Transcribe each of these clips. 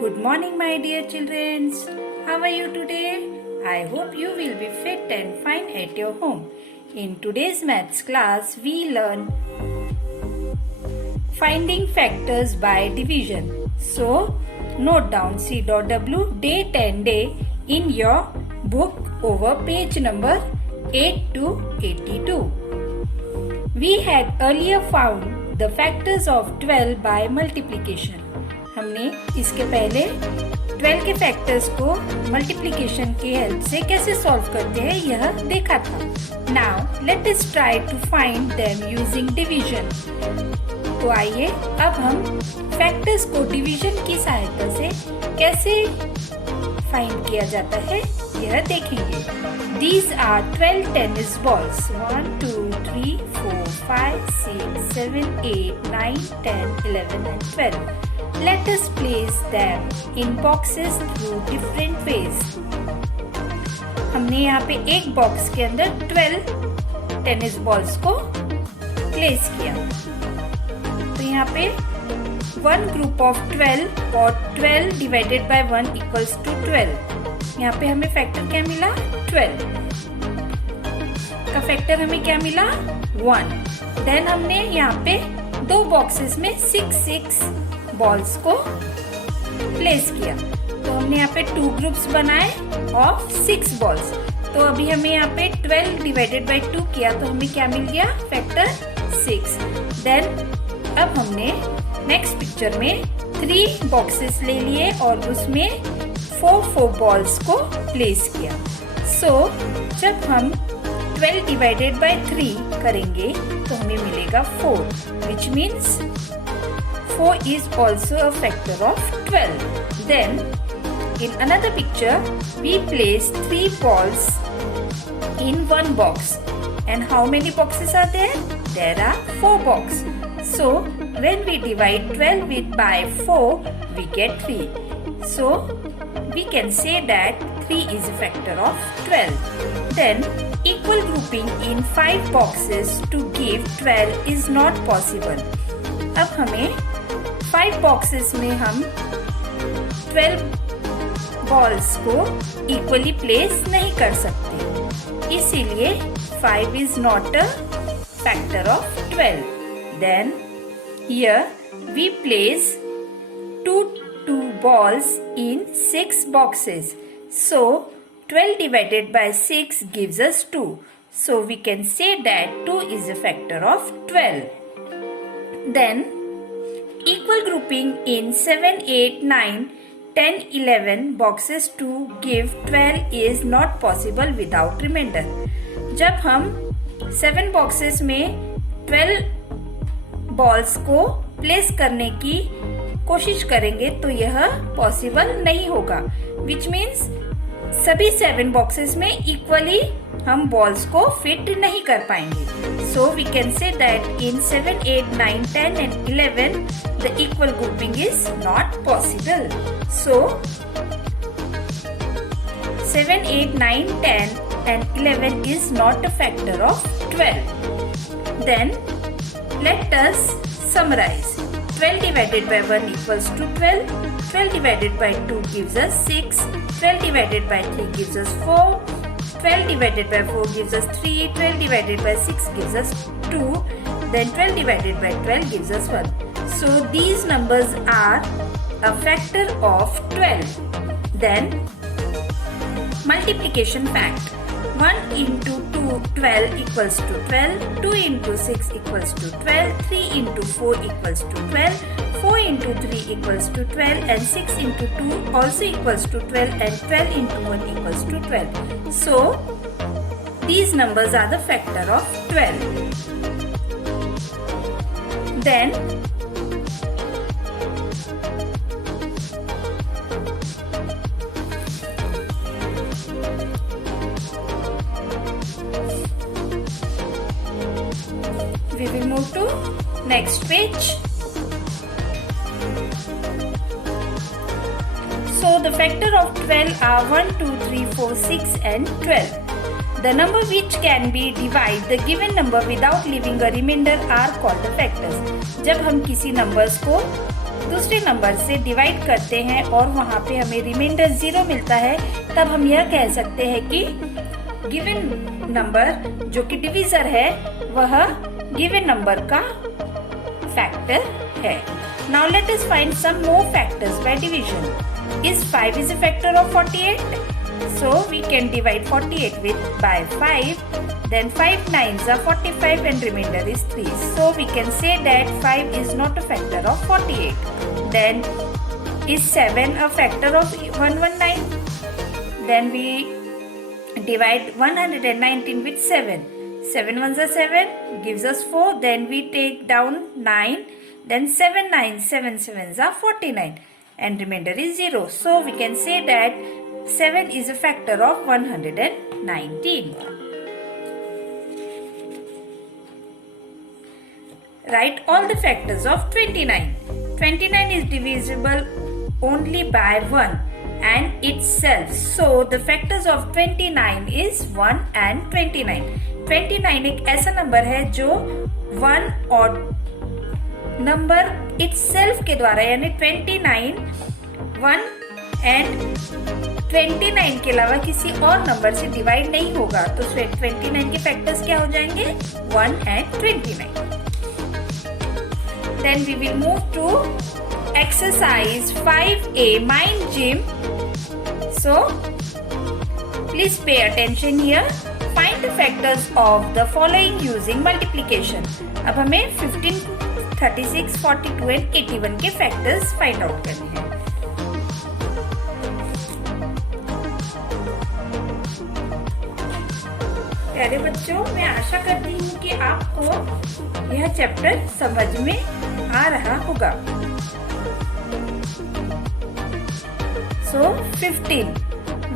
Good morning, my dear children. How are you today? I hope you will be fit and fine at your home. In today's maths class, we learn finding factors by division. So, note down C.W. date and day in your book over page number 8 to 82. We had earlier found the factors of 12 by multiplication. हमने इसके पहले 12 के factors को multiplication के help से कैसे solve करते हैं यह देखा था. Now let us try to find them using division. तो आइए अब हम फैक्टर्स को डिवीजन की सहायता से कैसे फाइंड किया जाता है यह देखेंगे. These are 12 tennis balls. 1, 2, 3, 4, 5, 6, 7, 8, 9, 10, 11 and 12. Let us place them in boxes through different ways. हमने यहाँ पे एक बॉक्स के अंदर 12 टेनिस बॉल्स को प्लेस किया. तो यहाँ पे वन ग्रुप ऑफ 12 और 12 डिवाइडेड बाय 1 इक्वल्स टू 12. यहाँ पे हमें फैक्टर क्या मिला? 12 का फैक्टर हमें क्या मिला? 1. देन हमने यहाँ पे दो बॉक्सेस में 6 बॉल्स को प्लेस किया. तो हमने यहाँ पे 2 ग्रुप्स बनाए ऑफ 6 बॉल्स. तो अभी हमें यहाँ पे 12 डिवाइडेड बाय 2 किया तो हमें क्या मिल गया? फैक्टर 6. देन अब हमने नेक्स्ट पिक्चर में 3 बॉक्सेस ले लिए और उसमें 4 बॉल्स को प्लेस किया. सो जब हम 12 डिवाइडेड बाय 3 करेंगे तो हमें मिलेगा 4, which means 4 is also a factor of 12. Then in another picture we place 3 balls in one box. And how many boxes are there? There are 4 boxes. So when we divide 12 by 4 we get 3. So we can say that 3 is a factor of 12. Then equal grouping in 5 boxes to give 12 is not possible. अब हमें 5 boxes में हम 12 balls को equally place नहीं कर सकते, इसीलिए 5 is not a factor of 12. Then here we place 2 balls in 6 boxes. So 12 divided by 6 gives us 2. So we can say that 2 is a factor of 12. Then equal grouping in 7, 8, 9, 10, 11 boxes to give 12 is not possible without remainder. जब हम 7 boxes में 12 balls को place करने की कोशिश करेंगे तो यह पॉसिबल नहीं होगा, विच मीन्स सभी 7 बॉक्सेस में इक्वली हम बॉल्स को फिट नहीं कर पाएंगे. So we can say that in 7, 8, 9, 10 and 11 the equal grouping is not possible. So 7, 8, 9, 10 and 11 is not a factor of 12. Then let us summarize. 12 divided by 1 equals to 12. 12 divided by 2 gives us 6. 12 divided by 3 gives us 4. 12 divided by 4 gives us 3. 12 divided by 6 gives us 2. Then 12 divided by 12 gives us 1. So these numbers are a factor of 12. Then multiplication fact. 1 into 2, 12 equals to 12. 2 into 6 equals to 12. 3 into 4 equals to 12. 4 into 3 equals to 12. And 6 into 2 also equals to 12. And 12 into 1 equals to 12. So these numbers are the factor of 12. Then we will move to next page. So the factor of 12 are 1, 2, 3, 4, 6 and 12. The number which can be divide the given number without leaving a remainder are called the factors. जब हम किसी numbers को दूसरे number से divide करते हैं और वहाँ पे हमें रिमाइंडर 0 मिलता है, तब हम यह कह सकते हैं कि गिवन नंबर जो कि डिवीजर है वह गिवन नंबर का फैक्टर है। Now let us find some more factors by division. Is 5 is a factor of 48? So we can divide 48 by 5. Then 5 9s are 45 and remainder is 3. So we can say that 5 is not a factor of 48. Then is 7 a factor of 119? Then we divide 119 with 7. 7 ones are 7, gives us 4. Then we take down 9. Then 7 9s, 7 7s are 49 and remainder is 0. So we can say that 7 is a factor of 119. Write all the factors of 29. 29 is divisible only by 1 and itself. So the factors of 29 is 1 and 29. 29 एक ऐसा number है जो 1 और number itself के द्वारा यानी 29 1 and 29 के अलावा किसी और नंबर से डिवाइड नहीं होगा, तो 29 के फैक्टर्स क्या हो जाएंगे 1 and 29. Then we will move to exercise 5A mind gym. So please pay attention here. Find the factors of the following using multiplication. अब हमें 15, 36, 42 and 81 के फैक्टर्स फाइंड आउट करने हैं. प्यारे बच्चों, मैं आशा करती हूँ कि आपको यह चैप्टर समझ में आ रहा होगा. So 15,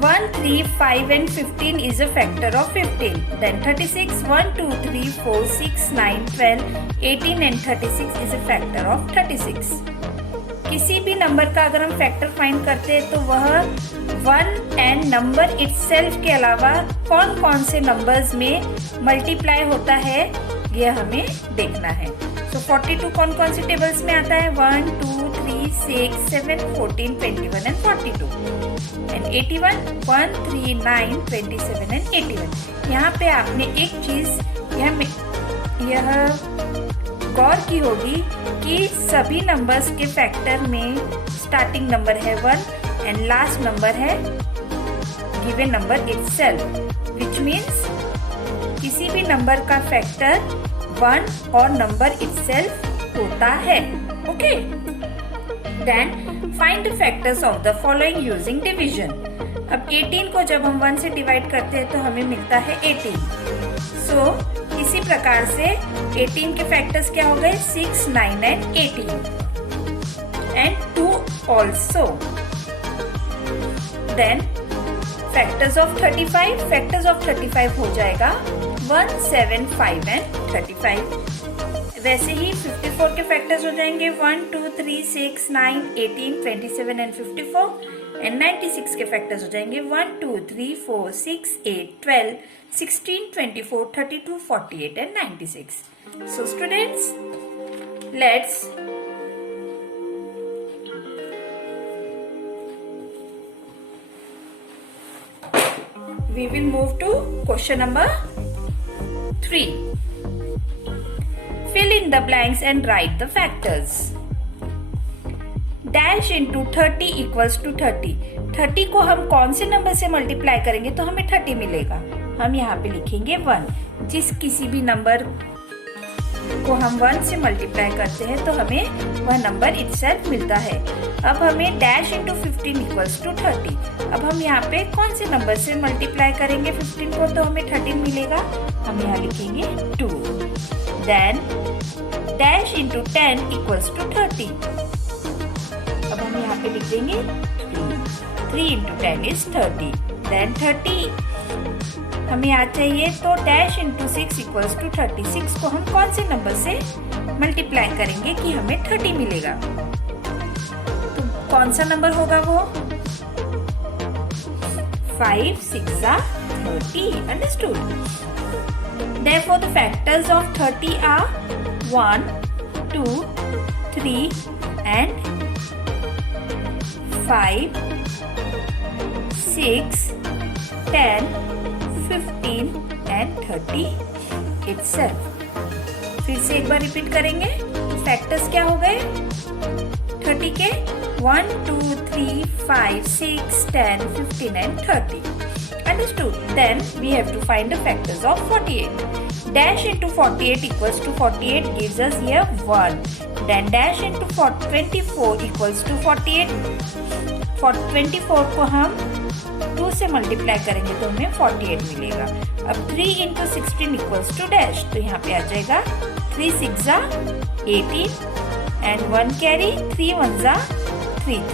1, 3, 5 and 15 is a factor of 15. Then 36, 1, 2, 3, 4, 6, 9, 12, 18 and 36 is a factor of 36. किसी भी नंबर का अगर हम फैक्टर फाइंड करते हैं तो वह 1 एंड नंबर इटसेल्फ के अलावा कौन कौन से नंबर्स में मल्टीप्लाई होता है यह हमें देखना है. तो 42 कौन कौन से टेबल्स में आता है 1, 2, 3, 6, 7, 14, 21 and 42. And 81 1, 3, 9, 27 and 81. यहाँ पे आपने एक चीज यह गौर की होगी कि सभी नंबर्स के फैक्टर में स्टार्टिंग नंबर है 1 एंड लास्ट नंबर है given number itself, which means किसी भी नंबर का फैक्टर 1 और नंबर इटसेल्फ होता है. Okay. Then find the factors of the following using division. अब 18 को जब हम 1 से डिवाइड करते हैं तो हमें मिलता है 18. सो इसी प्रकार से 18 के फैक्टर्स क्या हो गए 6, 9 and 18 and 2 also. Then factors of 35. Factors of 35 हो जाएगा 1, 7, 5 एंड 35. वैसे ही 54 के फैक्टर्स हो जाएंगे 1, 2, 3, 6, 9, 18, 27 एंड 54. एंड 96 के फैक्टर्स हो जाएंगे 1, 2, 3, 4, 6, 8, 12, 16, 24, 32, 48 and 96. So students, we will move to question number 3. Fill in the blanks and write the factors. Dash into 30 equals to 30. 30 को हम कौन से नंबर से मल्टीप्लाई करेंगे तो हमें 30 मिलेगा. हम यहाँ पे लिखेंगे 1. जिस किसी भी नंबर को हम 1 से मल्टीप्लाई करते हैं तो हमें वह नंबर इटसेल्फ मिलता है. अब हमें डैश इंटू 15 इक्वल्स टू 30. अब हम यहाँ पे कौन से नंबर से मल्टीप्लाई करेंगे 15 को तो हमें 13 मिलेगा. हम यहाँ लिखेंगे 2. Then dash into 10 equals to 30. अब हम यहाँ पे लिख देंगे 3 इंटू 10 इज 30. देन 30 हमें याद चाहिए तो डैश इंटू 6 इक्वल्स टू 36 को हम कौन से नंबर से मल्टीप्लाई करेंगे कि हमें 30 मिलेगा. तो कौन सा नंबर होगा वो 5, 6 are 30. Understood? Therefore the factors of 30 are 1, 2, 3 and 5, 6, 10, 15 and 30 itself. फिर से एक बार रिपीट करेंगे. फैक्टर्स क्या हो गए 30 के? 1, 2, 3, 5, 6, 10, 15 and 30. Understood? Then we have to find the factors of 48. Dash into 48 equals to 48 gives us here 1. Then dash into 24 equals to 48. For 24 को हम 2 से मल्टीप्लाई करेंगे तो हमें 48 मिलेगा. अब 3 into 16 equals to dash. तो यहाँ पे आ जाएगा 3 6 18 and 1 carry 3 1 3.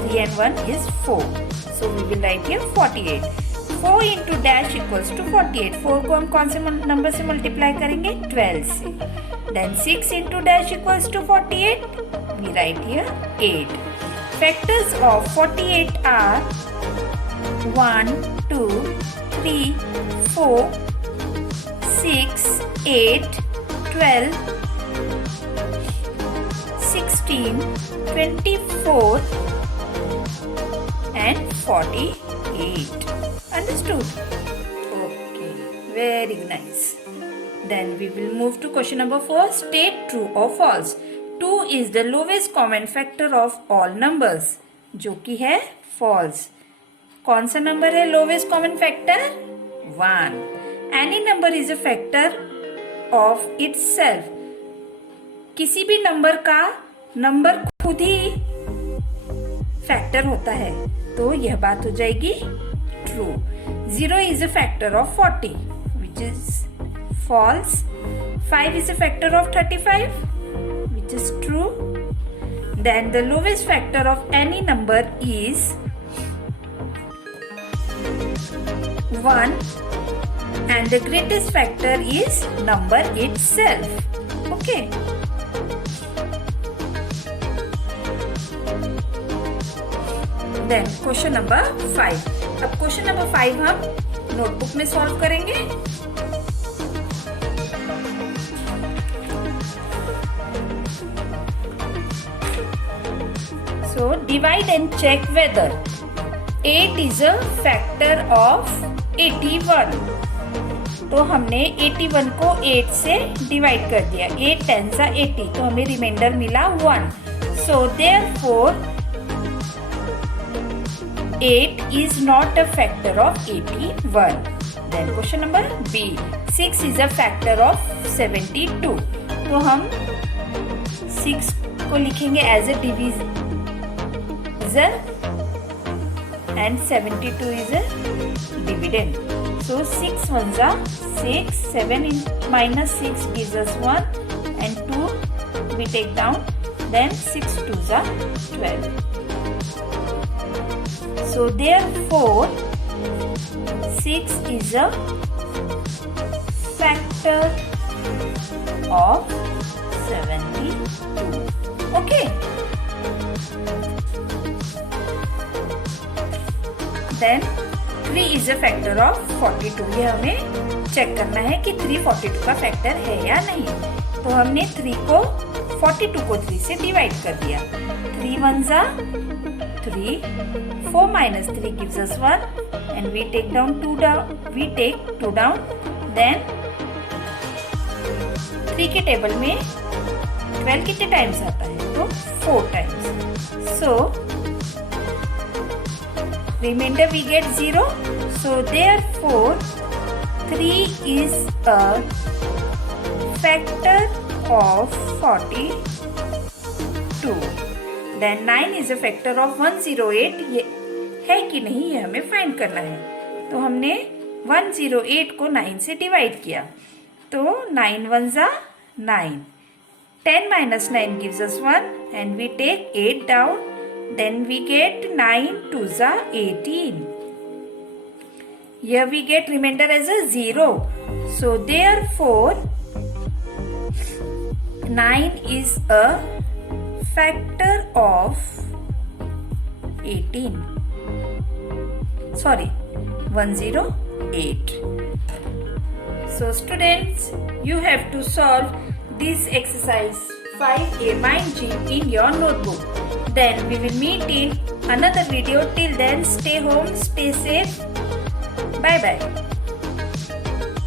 3 and 1 is 4. So we will write here 48. 4 into dash equals to 48. 4 को हम कौन से नंबर से मल्टीप्लाई करेंगे 12 से. Then 6 into dash equals to 48. We write here 8. Factors of 48 are 1, 2, 3, 4, 6, 8, 12, 16, 24 and 48. Understood? Okay, very nice. Then we will move to question number 4. State true or false. 2 is the lowest common factor of all numbers. जो कि है false. कौन सा number है lowest common factor? 1. Any number is a factor of itself. किसी भी number का number खुद ही फैक्टर होता है, तो यह बात हो जाएगी true. 0 is a factor of 40, which is false. 5 is a factor of 35, which is true. Then the lowest factor of any number is 1 and the greatest factor is number itself. Okay. Then question number 5. अब question number 5 हम notebook में solve करेंगे. So divide and check whether 8 is a factor of 81. तो हमने 81 को 8 से divide कर दिया. 8 10 80, तो हमें रिमाइंडर मिला 1. So therefore 8 is not a factor of 81. Then question number B. 6 is a factor of 72. तो हम 6 को लिखेंगे as a divisor and 72 is a dividend. So 6 1s are 6, 7 minus 6 gives us 1 and 2 we take down, then 6 2s are 12. So therefore 6 is a factor of 72. Okay. Then 3 is a factor of 42. ये हमें check करना है कि 3 42 का factor है या नहीं. तो हमने 3 को 42 को 3 से डिवाइड कर दिया. 3 1s are 3. 4 minus 3 gives us 1 and we take 2 down. Then 3 के टेबल में 12 कितने टाइम्स आता है? तो 4 times. So remainder we get 0. So therefore 3 is a factor of 42. Then 9 is a factor of 108. ये है कि नहीं ये हमें फाइंड करना है. तो हमने 108 को 9 से डिवाइड किया. तो 9 1s are 9. 10 minus 9 gives us 1 and we take 8 down. Then we get 9 2s are 18. Here we get remainder as a 0. So therefore 9 is a factor of 18. Sorry, 108. So students, you have to solve this exercise 5A Mind Gym in your notebook. Then we will meet in another video. Till then, stay home, stay safe. Bye bye.